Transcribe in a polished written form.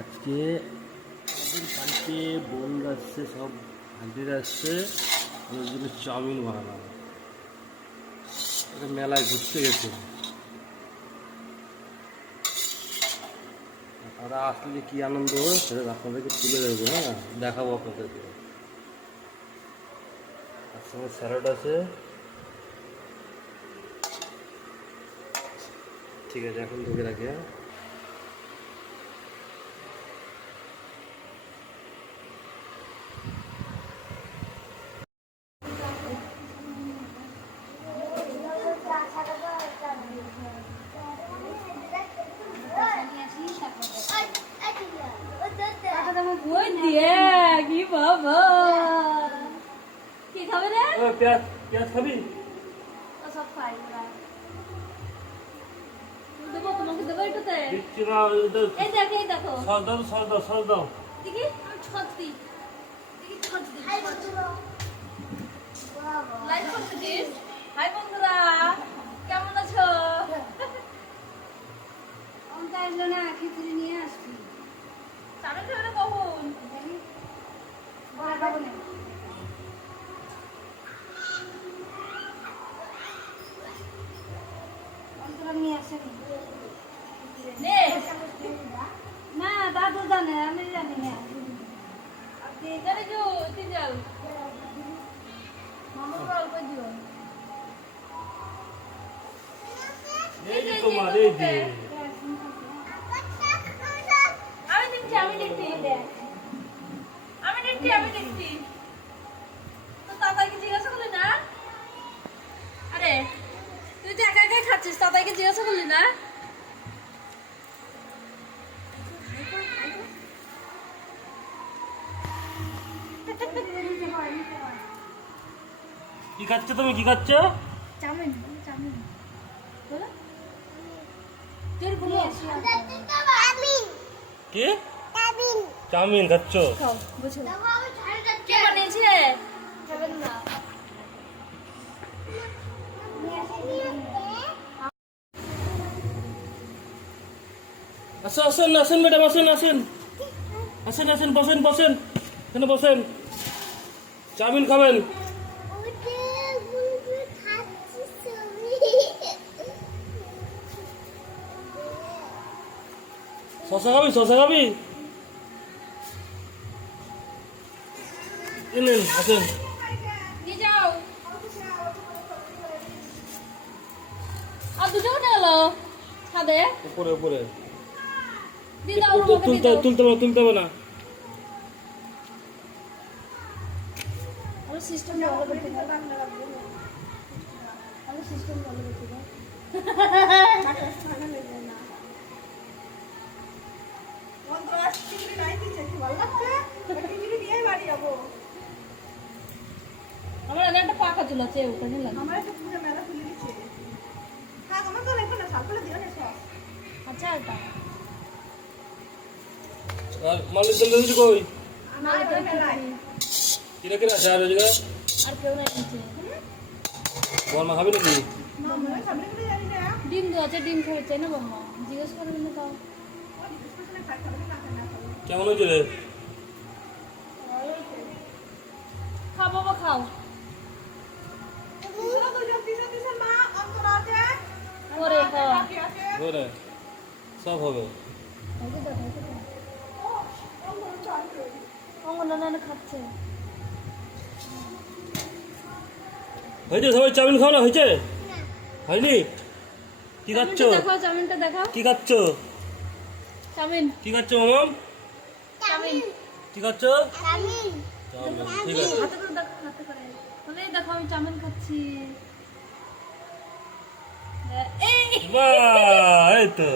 আজকে আমাদের বাড়িতে বোন আসছে, সব ভাগ্নিরা আসছে, ওদের জন্য চাউমিন বানালাম। ওটা মেলায় ঘুরতে গেছে, তারা আসলে কি আনন্দ হবে সেটা আপনাদেরকে তুলে দেবো। হ্যাঁ, দেখাবো আপনাদেরকে। তার সঙ্গে স্যালাড আছে। ঠিক আছে, এখন ঢুকে রাখি। হ্যাঁ, পেঁয়াজ খাবি? সস দাও। হাই বন্ধুরা, কেমন আছো? না খিচুড়ি নিয়ে আসছি। চালু খেলে কখন নিয়ে আসেনি না, দাদু জানে, আমি জানি না। আমি দেখছি তো দাদাকে জিজ্ঞাসা করলি না? আরে তুই তো একা একাই খাচ্ছিস, দাদাকে জিজ্ঞাসা করলি না? কি খাচ্ছ তুমি? কি খাচ্ছ? চাউমিন। চাউমিন বলো, তোর বলো। কি চাউমিন খাচ্ছ? বুঝো কে বানিয়েছে? খাবেন না। আসেন আসেন ম্যাডাম, আসেন আসেন আসেন আসেন, বসেন বসেন, এখানে বসেন। চাউমিন খাবেন? শশা খাবি? শশা খাবি? নেন আসেন। নিয়ে যাও। আর দুটো কোথায় গেল? ছাদে উপরে উপরে দিয়ে দাও, আমাকে দিয়ে দাও। তুলতে হবে না। আমি সিস্টেম ভালো করতে পারি। আমি সিস্টেম ভালো করতে পারি। আমার আগে একটা পাকা চুল আছে, ওখানে লাগে। আচ্ছা এটা আর মালিক চলে কই? কিরা কিরা আছে আর ওইদিকে? আর কেউ নাই নিচে। বর্মা খাবি নাকি? ডিম দেওয়া আছে, ডিম খাওয়াচ্ছে না বাবা? জিজ্ঞেস করবেন না তাও। কেমন হয়েছে রে? খাও বাবা, খাও। পরে খাওয়া ওরে সব হবে। অঙ্গনা খাচ্ছে। হয়েছে? সবাই চাউমিন খাও না? হয়েছে? হয়নি? কি খাচ্ছ? দেখাও চাউমিনটা, দেখাও। কি খাচ্ছ? চাউমিন। কি খাচ্ছ মামাম? চাউমিন। কি খাচ্ছ? চাউমিন। ঠিক আছে, হাতে করে দেখো, হাতে করে বলে দেখো আমি চাউমিন খাচ্ছি। বাহ, এই তো।